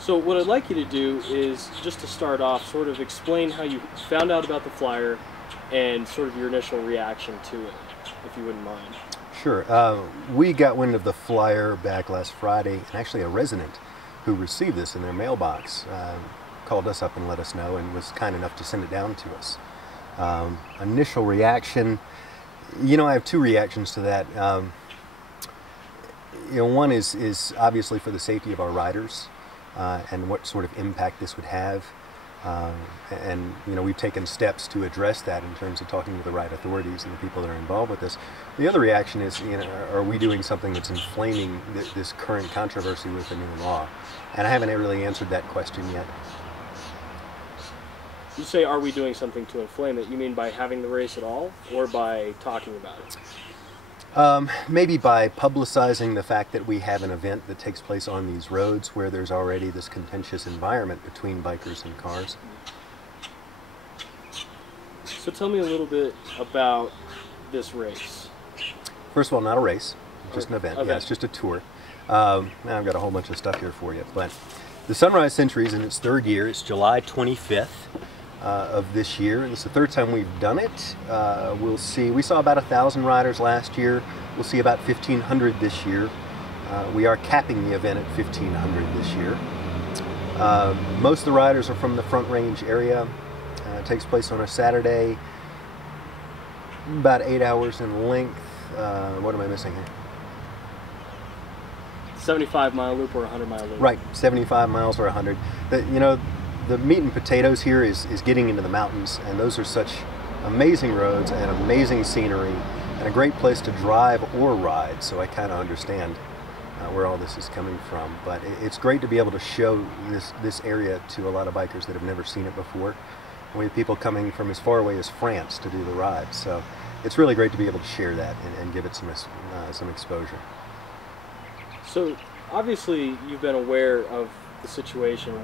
So what I'd like you to do is, just to start off, sort of explain how you found out about the flyer and sort of your initial reaction to it, if you wouldn't mind. Sure. We got wind of the flyer back last Friday, and actually a resident who received this in their mailbox called us up and let us know, and was kind enough to send it down to us. Initial reaction, I have two reactions to that. One is obviously for the safety of our riders and what sort of impact this would have. And we've taken steps to address that in terms of talking to the right authorities and the people that are involved with this. The other reaction is, are we doing something that's inflaming this current controversy with the new law? And I haven't really answered that question yet. You say, are we doing something to inflame it? You mean by having the race at all, or by talking about it? Maybe by publicizing the fact that we have an event that takes place on these roads where there's already this contentious environment between bikers and cars. So tell me a little bit about this race. First of all, not a race, just an event. Okay. Yeah, it's just a tour. Now I've got a whole bunch of stuff here for you. But the Sunrise Century is in its third year. It's July 25th. Of this year. It's the third time we've done it. We'll see. We saw about 1,000 riders last year. We'll see about 1,500 this year. We are capping the event at 1,500 this year. Most of the riders are from the Front Range area. It takes place on a Saturday, about 8 hours in length. What am I missing here? 75-mile loop or 100-mile loop? Right, 75 miles or 100. The meat and potatoes here is getting into the mountains, and those are such amazing roads and amazing scenery and a great place to drive or ride, so I kind of understand where all this is coming from. But it's great to be able to show this area to a lot of bikers that have never seen it before. We have people coming from as far away as France to do the ride, so it's really great to be able to share that and give it some exposure. So obviously you've been aware of the situation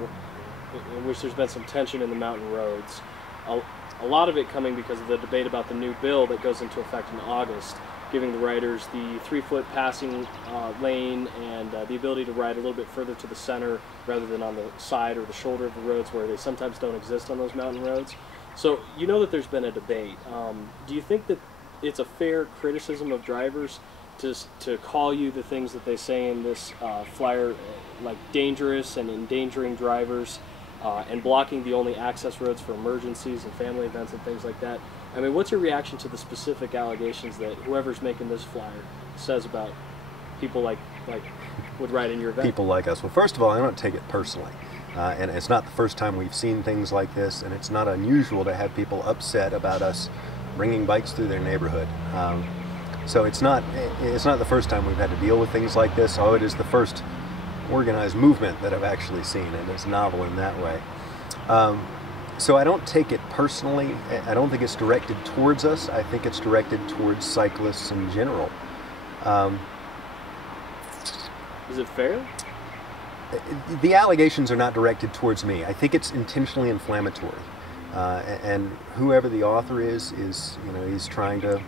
in which there's been some tension in the mountain roads. A lot of it coming because of the debate about the new bill that goes into effect in August, giving the riders the 3-foot passing lane and the ability to ride a little bit further to the center rather than on the side or the shoulder of the roads where they sometimes don't exist on those mountain roads. So you know that there's been a debate. Do you think that it's a fair criticism of drivers to call you the things that they say in this flyer, like dangerous and endangering drivers, and blocking the only access roads for emergencies and family events and things like that? I mean, what's your reaction to the specific allegations that whoever's making this flyer says about people like would ride in your event? People like us. Well, first of all, I don't take it personally. And it's not the first time we've seen things like this, and it's not unusual to have people upset about us bringing bikes through their neighborhood. So it's not the first time we've had to deal with things like this, although it is the first organized movement that I've actually seen, and it's novel in that way. So I don't take it personally. I don't think it's directed towards us. I think it's directed towards cyclists in general. Is it fair? The allegations are not directed towards me. I think it's intentionally inflammatory. And whoever the author is he's trying to,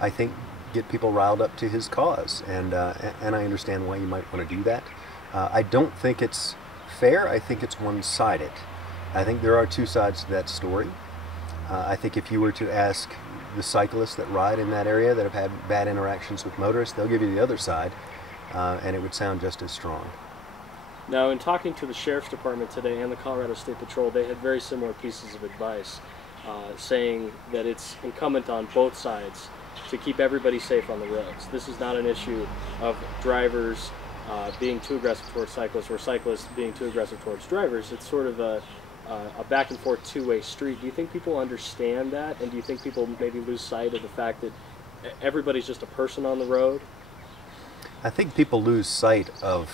I think, get people riled up to his cause. And I understand why you might want to do that. I don't think it's fair. I think it's one-sided. I think there are two sides to that story. I think if you were to ask the cyclists that ride in that area that have had bad interactions with motorists, they'll give you the other side, and it would sound just as strong. Now, in talking to the Sheriff's Department today and the Colorado State Patrol, they had very similar pieces of advice, saying that it's incumbent on both sides to keep everybody safe on the roads. This is not an issue of drivers being too aggressive towards cyclists or cyclists being too aggressive towards drivers. It's sort of a back and forth two-way street. Do you think people understand that, and do you think people maybe lose sight of the fact that everybody's just a person on the road? I think people lose sight of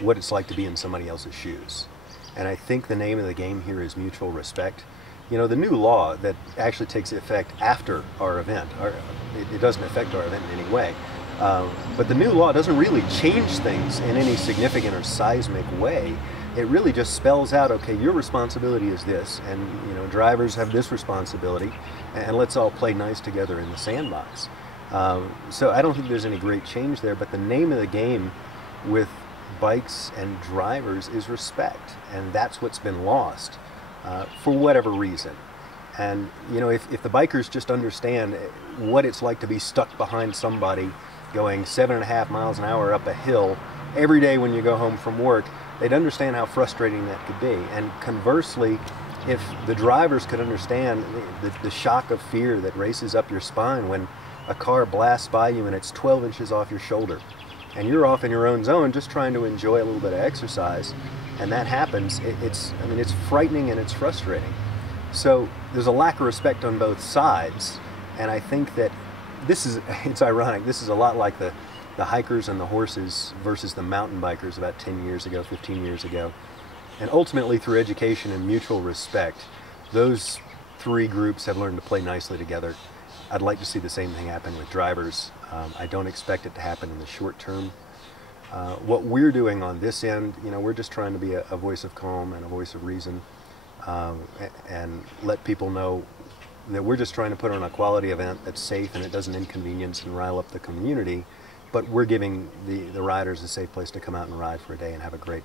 what it's like to be in somebody else's shoes. And I think the name of the game here is mutual respect. The new law that actually takes effect after our event, it doesn't affect our event in any way, but the new law doesn't really change things in any significant or seismic way. It really just spells out, okay, your responsibility is this, and drivers have this responsibility, and let's all play nice together in the sandbox. So I don't think there's any great change there, but the name of the game with bikes and drivers is respect, and that's what's been lost for whatever reason. And you know, if the bikers just understand what it's like to be stuck behind somebody going 7.5 miles an hour up a hill every day when you go home from work, they'd understand how frustrating that could be. And conversely, if the drivers could understand the shock of fear that races up your spine when a car blasts by you and it's 12 inches off your shoulder, and you're off in your own zone just trying to enjoy a little bit of exercise, and that happens, it's frightening and it's frustrating. So there's a lack of respect on both sides, and I think that it's ironic, this is a lot like the hikers and the horses versus the mountain bikers about 10 years ago, 15 years ago. And ultimately, through education and mutual respect, those three groups have learned to play nicely together. I'd like to see the same thing happen with drivers. I don't expect it to happen in the short term. What we're doing on this end, you know, we're just trying to be a voice of calm and a voice of reason, and let people know that we're just trying to put on a quality event that's safe and it doesn't inconvenience and rile up the community, but we're giving the riders a safe place to come out and ride for a day and have a great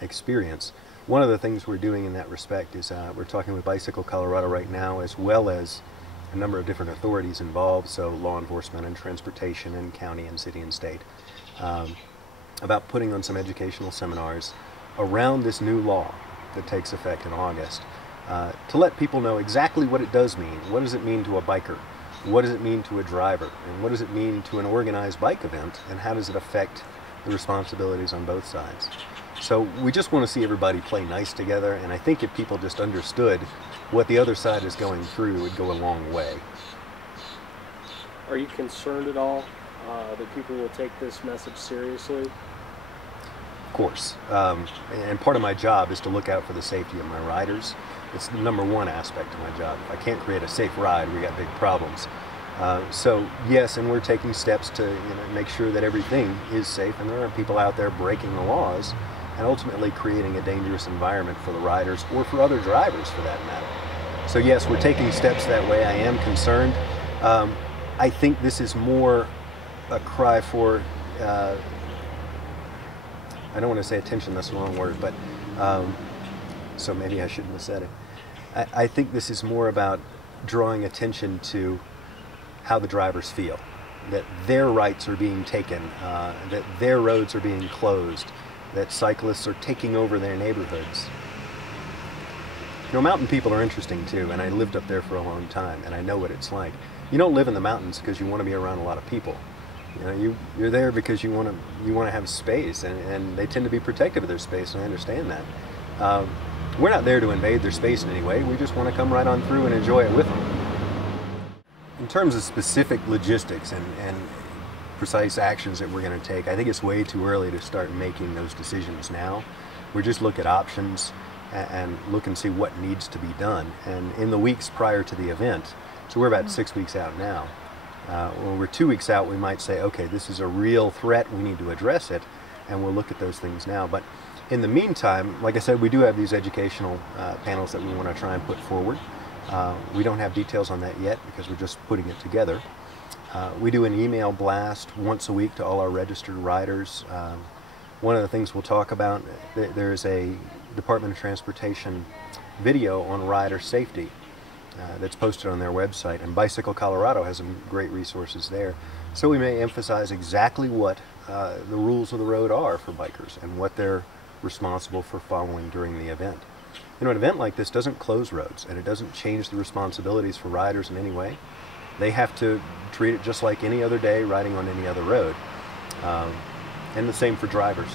experience. One of the things we're doing in that respect is we're talking with Bicycle Colorado right now, as well as a number of different authorities involved, so law enforcement and transportation and county and city and state, about putting on some educational seminars around this new law that takes effect in August, to let people know exactly what it does mean. What does it mean to a biker? What does it mean to a driver? And what does it mean to an organized bike event? And how does it affect the responsibilities on both sides? So we just want to see everybody play nice together, and I think if people just understood what the other side is going through, it would go a long way. Are you concerned at all that people will take this message seriously? Of course. And part of my job is to look out for the safety of my riders. It's the number one aspect of my job. If I can't create a safe ride, we got big problems. So yes, and we're taking steps to make sure that everything is safe, and there are people out there breaking the laws and ultimately creating a dangerous environment for the riders or for other drivers for that matter. So yes, we're taking steps that way. I am concerned. I think this is more a cry for, I don't want to say attention, that's the wrong word, but so maybe I shouldn't have said it. I think this is more about drawing attention to how the drivers feel, that their rights are being taken, that their roads are being closed, that cyclists are taking over their neighborhoods. You know, mountain people are interesting too, and I lived up there for a long time, and I know what it's like. You don't live in the mountains because you want to be around a lot of people. You know, you're there because you want to have space, and they tend to be protective of their space, and I understand that. We're not there to invade their space in any way. We just want to come right on through and enjoy it with them. In terms of specific logistics and precise actions that we're going to take, I think it's way too early to start making those decisions now. We just look at options and look and see what needs to be done. And in the weeks prior to the event, so we're about 6 weeks out now, when we're 2 weeks out, we might say, okay, this is a real threat, we need to address it, and we'll look at those things now. But in the meantime, like I said, we do have these educational panels that we want to try and put forward. We don't have details on that yet because we're just putting it together. We do an email blast once a week to all our registered riders. One of the things we'll talk about, there's a Department of Transportation video on rider safety that's posted on their website, and Bicycle Colorado has some great resources there. So we may emphasize exactly what the rules of the road are for bikers and what they're responsible for following during the event. You know, an event like this doesn't close roads, and it doesn't change the responsibilities for riders in any way. They have to treat it just like any other day riding on any other road. And the same for drivers.